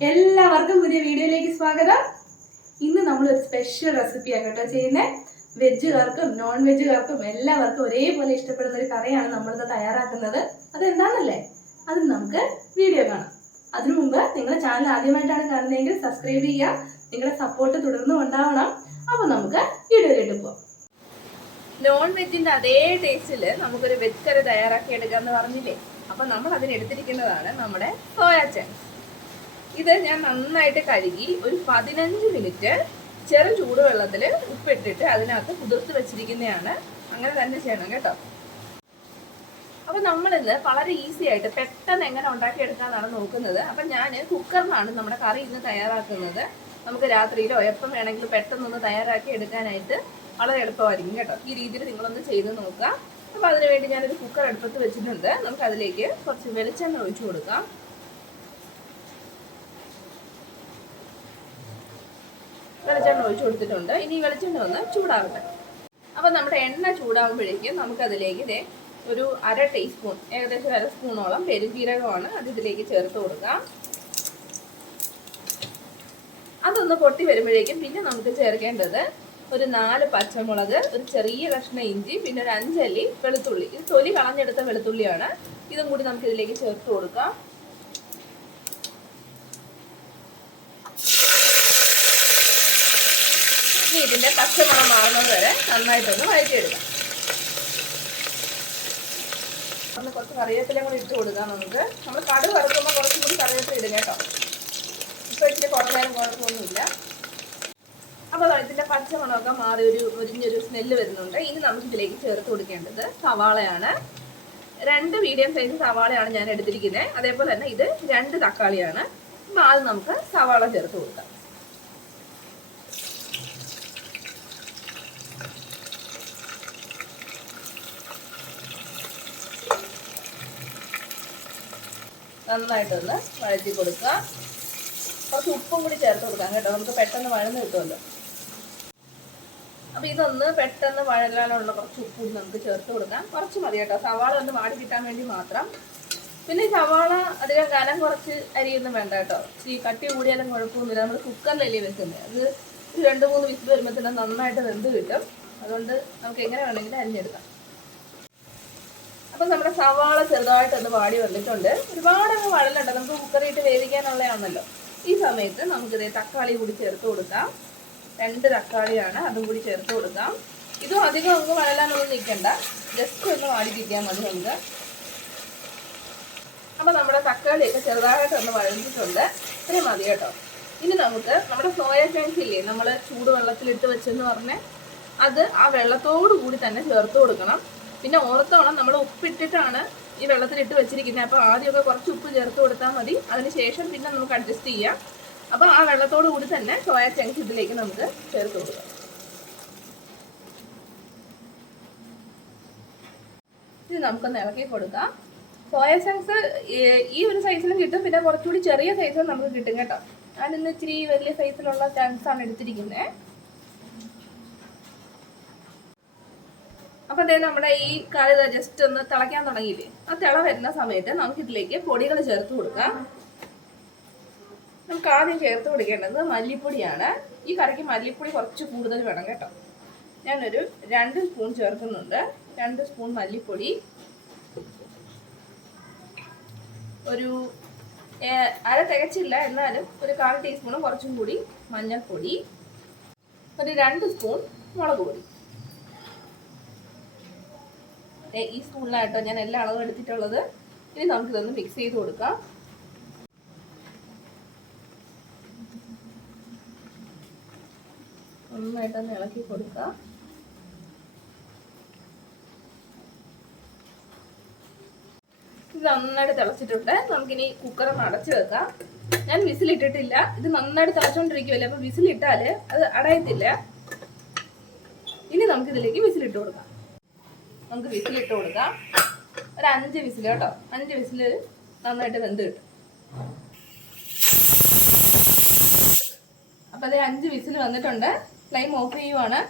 എല്ലാവർക്കും പുതിയ വീഡിയോയിലേക്ക് സ്വാഗതം. ഇന്ന് നമ്മളൊരു സ്പെഷ്യൽ റെസിപ്പിയാണ് കേട്ടോ ചെയ്യുന്നത്. വെജുകാർക്കും നോൺ വെജുകാർക്കും എല്ലാവർക്കും ഒരേപോലെ ഇഷ്ടപ്പെടുന്ന ഒരു കറിയാണ് നമ്മളിത് തയ്യാറാക്കുന്നത്. അതെന്താണെന്നല്ലേ, അത് നമുക്ക് വീഡിയോ കാണാം. അതിനു മുമ്പ് നിങ്ങളുടെ ചാനൽ ആദ്യമായിട്ടാണ് കാണുന്നതെങ്കിൽ സബ്സ്ക്രൈബ് ചെയ്യുക. നിങ്ങളുടെ സപ്പോർട്ട് തുടർന്നും ഉണ്ടാവണം. അപ്പോൾ നമുക്ക് വീഡിയോയിലേക്ക് പോകാം. നോൺ വെജിന്റെ അതേ ടേസ്റ്റിൽ നമുക്കൊരു വെജ് കറി തയ്യാറാക്കി എടുക്കാമെന്ന് പറഞ്ഞില്ലേ. അപ്പം നമ്മൾ അതിനെടുത്തിരിക്കുന്നതാണ് നമ്മുടെ സോയാ ചങ്ക്സ്. ഇത് ഞാൻ നന്നായിട്ട് കഴുകി ഒരു 15 മിനിറ്റ് ചെറു ചൂടുവെള്ളത്തിൽ ഉപ്പിട്ടിട്ട് അതിനകത്ത് കുതിർത്ത് വെച്ചിരിക്കുന്നതാണ്. അങ്ങനെ തന്നെ ചെയ്യണം കേട്ടോ. അപ്പം നമ്മളിന്ന് വളരെ ഈസി ആയിട്ട് പെട്ടെന്ന് എങ്ങനെ ഉണ്ടാക്കിയെടുക്കാന്നാണ് നോക്കുന്നത്. അപ്പം ഞാൻ കുക്കറിലാണ് നമ്മുടെ കറി ഇന്ന് തയ്യാറാക്കുന്നത്. നമുക്ക് രാത്രിയിലോ എപ്പം വേണമെങ്കിലും പെട്ടെന്നൊന്ന് തയ്യാറാക്കി എടുക്കാനായിട്ട് വളരെ എളുപ്പമായിരിക്കും കേട്ടോ. ഈ രീതിയിൽ നിങ്ങളൊന്ന് ചെയ്ത് നോക്കുക. അപ്പോൾ അതിനുവേണ്ടി ഞാനൊരു കുക്കർ അടുപ്പത്ത് വെച്ചിട്ടുണ്ട്. നമുക്ക് അതിലേക്ക് കുറച്ച് വെളിച്ചെണ്ണ ഒഴിച്ചു കൊടുക്കാം. വെളിച്ചെണ്ണ ഒഴിച്ചു കൊടുത്തിട്ടുണ്ട്. ഇനി വെളിച്ചെണ്ണ ഒന്ന് ചൂടാകട്ടെ. അപ്പം നമ്മുടെ എണ്ണ ചൂടാകുമ്പോഴേക്കും നമുക്കതിലേക്ക് ഒരു 1/2 ടീസ്പൂൺ, ഏകദേശം 1/2 സ്പൂണോളം പെരുംജീരകമാണ് അത് ഇതിലേക്ക് ചേർത്ത് കൊടുക്കാം. അതൊന്ന് പൊട്ടി വരുമ്പോഴേക്കും പിന്നെ നമുക്ക് ചേർക്കേണ്ടത് ഒരു 4 പച്ചമുളക്, ഒരു ചെറിയ കഷ്ണം ഇഞ്ചി, പിന്നെ ഒരു 5 അല്ലി വെളുത്തുള്ളി. ഇത് തൊലി കളഞ്ഞെടുത്ത വെളുത്തുള്ളിയാണ്. ഇതും കൂടി നമുക്ക് ഇതിലേക്ക് ചേർത്ത് കൊടുക്കാം. ഇതിന്റെ പച്ചമണം മാറുന്നത് വരെ നന്നായിട്ടൊന്ന് വഴറ്റിയെടുക്കാം. കുറച്ച് കറിവേപ്പില കൂടി ഇട്ട് കൊടുക്കാം. നമ്മൾ കടുക് വറുക്കുമ്പോൾ കുറച്ചും കൂടി കറിവേപ്പില ഇടും കേട്ടോ. ഇപ്പൊ ഇച്ചിരി കുറഞ്ഞാലും കുഴപ്പമൊന്നുമില്ല. അപ്പോൾ ഇതിന്റെ പച്ചമണമൊക്കെ മാറി ഒരു മുരിഞ്ഞൊരു സ്മെല്ല് വരുന്നുണ്ട്. ഇനി നമുക്ക് ഇതിലേക്ക് ചേർത്ത് കൊടുക്കേണ്ടത് സവാളയാണ്. 2 മീഡിയം സൈസ് സവാളയാണ് ഞാൻ എടുത്തിരിക്കുന്നത്. അതേപോലെ തന്നെ ഇത് 2 തക്കാളിയാണ്. അപ്പോൾ ആദ്യം നമുക്ക് സവാള ചേർത്ത് കൊടുക്കാം. നന്നായിട്ടൊന്ന് വഴറ്റി കൊടുക്കുക. കുറച്ച് ഉപ്പും കൂടി ചേർത്ത് കൊടുക്കാം കേട്ടോ. നമുക്ക് പെട്ടെന്ന് വഴന്ന് കിട്ടുമല്ലോ. അപ്പോൾ ഇതൊന്ന് പെട്ടെന്ന് വഴലാനുള്ള കുറച്ച് ഉപ്പ് കൂടി നമുക്ക് ചേർത്ത് കൊടുക്കാം. കുറച്ച് മതി കേട്ടോ, സവാള ഒന്ന് വാടി കിട്ടാൻ വേണ്ടി മാത്രം. പിന്നെ ഈ സവാള അധികം കനം കുറച്ച് അരിയൊന്നും വേണ്ട കേട്ടോ. ഈ കട്ടി കൂടിയാലും കുഴപ്പമൊന്നുമില്ല. നമ്മൾ കുക്കറിലല്ലേ വെക്കുന്നത്. അത് ഒരു 2-3 വിസിൽ വരുമ്പോൾ തന്നെ നന്നായിട്ട് വെന്ത് കിട്ടും. അതുകൊണ്ട് നമുക്ക് എങ്ങനെ വേണമെങ്കിലും അരിഞ്ഞെടുക്കാം. അപ്പം നമ്മുടെ സവാള ചെറുതായിട്ടൊന്ന് വാടി വന്നിട്ടുണ്ട്. ഒരുപാടങ്ങ് വഴലുണ്ട്, നമുക്ക് കുക്കറിയിട്ട് വേവിക്കാനുള്ളതാണല്ലോ. ഈ സമയത്ത് നമുക്കിത് തക്കാളി കൂടി ചേർത്ത് കൊടുക്കാം. 2 തക്കാളിയാണ്, അതും കൂടി ചേർത്ത് കൊടുക്കാം. ഇതും അധികം നമുക്ക് വഴലാനൊന്നും നിൽക്കണ്ട, ജസ്റ്റ് ഒന്ന് വാടിപ്പിക്കാൻ മതി നമുക്ക്. അപ്പം നമ്മുടെ തക്കാളിയൊക്കെ ചെറുതായിട്ടൊന്ന് വഴഞ്ഞിട്ടുണ്ട്. ഇത്രയും മതി കേട്ടോ. ഇനി നമുക്ക് നമ്മുടെ സോയാ ചങ്ക്സ് ഇല്ലേ, നമ്മൾ ചൂടുവെള്ളത്തിലിട്ട് വെച്ചെന്ന് പറഞ്ഞാൽ അത് ആ വെള്ളത്തോടു കൂടി തന്നെ ചേർത്ത് കൊടുക്കണം. പിന്നെ ഓർത്തോളം നമ്മൾ ഉപ്പിട്ടിട്ടാണ് ഈ വെള്ളത്തിലിട്ട് വെച്ചിരിക്കുന്നത്. അപ്പോൾ ആദ്യമൊക്കെ കുറച്ച് ഉപ്പ് ചേർത്ത് കൊടുത്താൽ മതി. അതിനുശേഷം പിന്നെ നമുക്ക് അഡ്ജസ്റ്റ് ചെയ്യാം. അപ്പോൾ ആ വെള്ളത്തോടു കൂടി തന്നെ സോയാ ചങ്ക്സ് ഇതിലേക്ക് നമുക്ക് ചേർത്ത് കൊടുക്കാം. ഇത് നമുക്കൊന്ന് ഇളക്കി കൊടുക്കാം. സോയാ ചങ്ക്സ് ഈ ഒരു സൈസിലും കിട്ടും, പിന്നെ കുറച്ചുകൂടി ചെറിയ സൈസിലും നമുക്ക് കിട്ടും കേട്ടോ. ഞാനിന്ന് ഇച്ചിരി വലിയ സൈസിലുള്ള ചങ്ക്സ് ആണ് എടുത്തിരിക്കുന്നത്. അപ്പം അതേ നമ്മുടെ ഈ കറി ജസ്റ്റ് ഒന്ന് തിളയ്ക്കാൻ തുടങ്ങിയില്ലേ, ആ തിള വരുന്ന സമയത്ത് നമുക്കിതിലേക്ക് പൊടികൾ ചേർത്ത് കൊടുക്കാം. നമുക്ക് ആദ്യം ചേർത്ത് കൊടുക്കേണ്ടത് മല്ലിപ്പൊടിയാണ്. ഈ കറിക്ക് മല്ലിപ്പൊടി കുറച്ച് കൂടുതൽ വേണം കേട്ടോ. ഞാനൊരു 2 സ്പൂൺ ചേർക്കുന്നുണ്ട്. 2 സ്പൂൺ മല്ലിപ്പൊടി, ഒരു അര തികച്ചില്ല എന്നാലും ഒരു 1/4 ടീസ്പൂണും കുറച്ചും കൂടി മഞ്ഞൾപ്പൊടി, ഒരു 2 സ്പൂൺ മുളക് പൊടി. ഈ സ്പൂണിലായിട്ടോ ഞാൻ എല്ലാ അളവും എടുത്തിട്ടുള്ളത്. ഇനി നമുക്കിതൊന്ന് മിക്സ് ചെയ്ത് കൊടുക്കാം. നന്നായിട്ടൊന്ന് ഇളക്കി കൊടുക്കാം. ഇത് നന്നായിട്ട് തിളച്ചിട്ടുണ്ട്. നമുക്കിനി കുക്കറൊന്ന് അടച്ചു വെക്കാം. ഞാൻ വിസിലിട്ടിട്ടില്ല. ഇത് നന്നായിട്ട് തിളച്ചുകൊണ്ടിരിക്കുമല്ലേ, അപ്പോൾ വിസിലിട്ടാൽ അത് അടയത്തില്ല. ഇനി നമുക്കിതിലേക്ക് വിസിലിട്ട് കൊടുക്കാം. നമുക്ക് വിസിലിട്ട് കൊടുക്കാം. ഒരു 5 വിസിൽ കേട്ടോ. 5 വിസിൽ നന്നായിട്ട് വെന്ത് കിട്ടും. അപ്പോൾ അത് 5 വിസിൽ വന്നിട്ടുണ്ട്. ഫ്ലെയിം ഓഫ് ചെയ്യുവാണ്.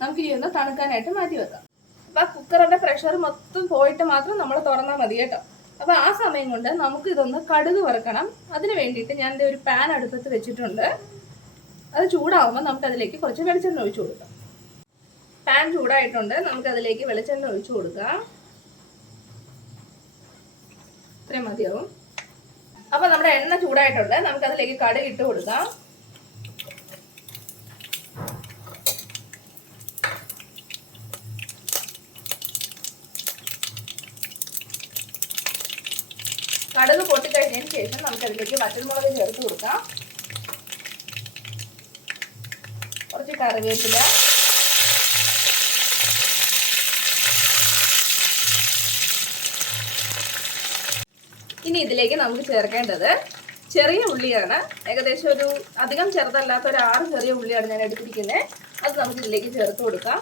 നമുക്കിനി ഒന്ന് തണുക്കാനായിട്ട് മാറ്റി വെക്കാം. അപ്പോൾ ആ കുക്കറിൻ്റെ പ്രഷർ മൊത്തം പോയിട്ട് മാത്രം നമ്മൾ തുറന്നാൽ മതി കേട്ടോ. അപ്പോൾ ആ സമയം കൊണ്ട് നമുക്ക് ഇതൊന്ന് കടുക് വറുക്കണം. അതിന് വേണ്ടിയിട്ട് ഞാൻ ഒരു പാൻ അടുപ്പത്ത് വെച്ചിട്ടുണ്ട്. അത് ചൂടാവുമ്പോൾ നമുക്കതിലേക്ക് കുറച്ച് വെളിച്ചെണ്ണ ഒഴിച്ചു കൊടുക്കാം. പാൻ ചൂടായിട്ടുണ്ട്, നമുക്കതിലേക്ക് വെളിച്ചെണ്ണ ഒഴിച്ചു കൊടുക്കാം. ഇത്രയും മതിയാവും. അപ്പോൾ നമ്മുടെ എണ്ണ ചൂടായിട്ടുണ്ട്, നമുക്കതിലേക്ക് കടുക് ഇട്ട് കൊടുക്കാം. കടുക് പൊട്ടിക്കഴിഞ്ഞതിന് ശേഷം നമുക്കതിലേക്ക് വറ്റൽമുളക് ചേർത്ത് കൊടുക്കാം. കുറച്ച് കറിവേപ്പില, ഇനി ഇതിലേക്ക് നമുക്ക് ചേർക്കേണ്ടത് ചെറിയ ഉള്ളിയാണ്. ഏകദേശം ഒരു അധികം ചെറുതല്ലാത്ത ഒരു 6 ചെറിയ ഉള്ളിയാണ് ഞാൻ എടുത്തിരിക്കുന്നത്. അത് നമുക്ക് ഇതിലേക്ക് ചേർത്ത് കൊടുക്കാം.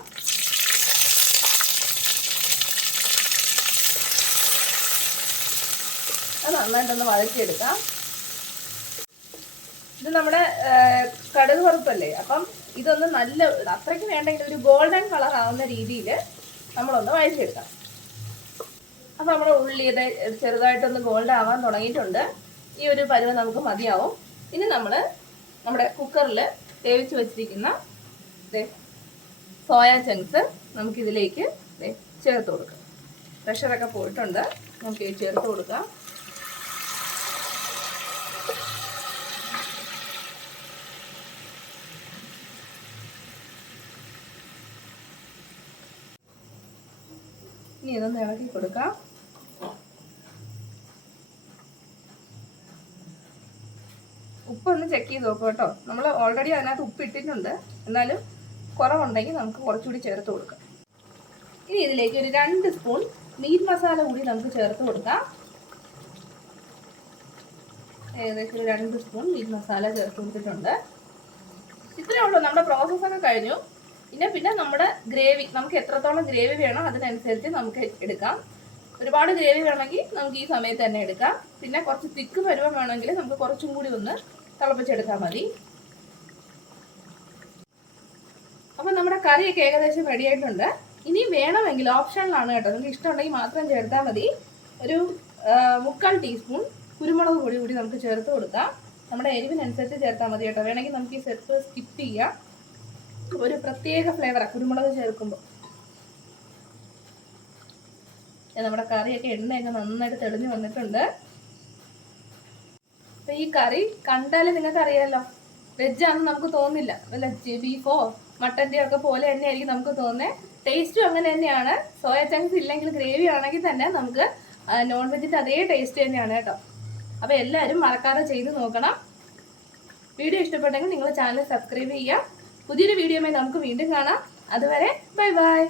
അത് നന്നായിട്ടൊന്ന് വഴറ്റിയെടുക്കാം. ഇത് നമ്മുടെ കടുക് വറുപ്പല്ലേ, അപ്പം ഇതൊന്ന് നല്ല അത്രയ്ക്ക് വേണ്ടെങ്കിൽ ഒരു ഗോൾഡൻ കളർ ആവുന്ന രീതിയിൽ നമ്മളൊന്ന് വഴറ്റിയെടുക്കാം. അപ്പം നമ്മുടെ ഉള്ളി ഇത് ചെറുതായിട്ടൊന്ന് ഗോൾഡ് ആവാൻ തുടങ്ങിയിട്ടുണ്ട്. ഈ ഒരു പരുവം നമുക്ക് മതിയാവും. ഇനി നമ്മൾ നമ്മുടെ കുക്കറിൽ വേവിച്ച് വെച്ചിരിക്കുന്ന സോയാ ചങ്ക്സ് നമുക്കിതിലേക്ക് ചേർത്ത് കൊടുക്കാം. പ്രഷറൊക്കെ പോയിട്ടുണ്ട്, നമുക്ക് ചേർത്ത് കൊടുക്കാം. ഇനി ഇതൊന്ന് ഇളക്കി കൊടുക്കാം. ഉപ്പൊന്ന് ചെക്ക് ചെയ്ത് നോക്കുക കേട്ടോ. നമ്മൾ ഓൾറെഡി അതിനകത്ത് ഉപ്പ് ഇട്ടിട്ടുണ്ട്, എന്നാലും കുറവുണ്ടെങ്കിൽ നമുക്ക് കുറച്ചുകൂടി ചേർത്ത് കൊടുക്കാം. ഇനി ഇതിലേക്ക് ഒരു 2 സ്പൂൺ മീറ്റ് മസാല കൂടി നമുക്ക് ചേർത്ത് കൊടുക്കാം. ഏകദേശം ഒരു 2 സ്പൂൺ മീറ്റ് മസാല ചേർത്ത് കൊടുത്തിട്ടുണ്ട്. ഇത്രയേ ഉള്ളൂ, നമ്മുടെ പ്രോസസ്സൊക്കെ കഴിഞ്ഞു. പിന്നെ നമ്മുടെ ഗ്രേവി, നമുക്ക് എത്രത്തോളം ഗ്രേവി വേണോ അതിനനുസരിച്ച് നമുക്ക് എടുക്കാം. ഒരുപാട് ഗ്രേവി വേണമെങ്കിൽ നമുക്ക് ഈ സമയത്ത് തന്നെ എടുക്കാം. പിന്നെ കുറച്ച് തിക്ക് പരുവം വേണമെങ്കിൽ നമുക്ക് കുറച്ചും കൂടി ഒന്ന് തിളപ്പിച്ചെടുത്താൽ മതി. അപ്പം നമ്മുടെ കറിയൊക്കെ ഏകദേശം റെഡി ആയിട്ടുണ്ട്. ഇനി വേണമെങ്കിൽ ഓപ്ഷനിലാണ് കേട്ടോ, നിങ്ങൾക്ക് ഇഷ്ടമുണ്ടെങ്കിൽ മാത്രം ചേർത്താൽ മതി. ഒരു 3/4 ടീസ്പൂൺ കുരുമുളക് പൊടി കൂടി നമുക്ക് ചേർത്ത് കൊടുക്കാം. നമ്മുടെ എരിവിനനുസരിച്ച് ചേർത്താൽ മതി കേട്ടോ. വേണമെങ്കിൽ നമുക്ക് ഈ സ്റ്റെപ്പ് സ്കിപ്പ് ചെയ്യാം. ഒരു പ്രത്യേക ഫ്ലേവറാണ് കുരുമുളക് ചേർക്കുമ്പോൾ. നമ്മുടെ കറിയൊക്കെ എണ്ണയൊക്കെ നന്നായിട്ട് തെളിഞ്ഞു വന്നിട്ടുണ്ട്. അപ്പം ഈ കറി കണ്ടാൽ നിങ്ങൾക്ക് അറിയാമല്ലോ, വെജാണെന്ന് നമുക്ക് തോന്നില്ല. വല്ല ബീഫോ മട്ടൻ്റെയോ ഒക്കെ പോലെ തന്നെയായിരിക്കും നമുക്ക് തോന്നുന്നത്. ടേസ്റ്റും അങ്ങനെ തന്നെയാണ്. സോയ ചങ്ക്സ് ഇല്ലെങ്കിൽ ഗ്രേവി ആണെങ്കിൽ തന്നെ നമുക്ക് നോൺ വെജിൻ്റെ അതേ ടേസ്റ്റ് തന്നെയാണ് കേട്ടോ. അപ്പോൾ എല്ലാവരും മറക്കാതെ ചെയ്ത് നോക്കണം. വീഡിയോ ഇഷ്ടപ്പെട്ടെങ്കിൽ നിങ്ങൾ ചാനൽ സബ്സ്ക്രൈബ് ചെയ്യുക. പുതിയൊരു വീഡിയോയുമായി നമുക്ക് വീണ്ടും കാണാം. അതുവരെ ബൈ ബൈ.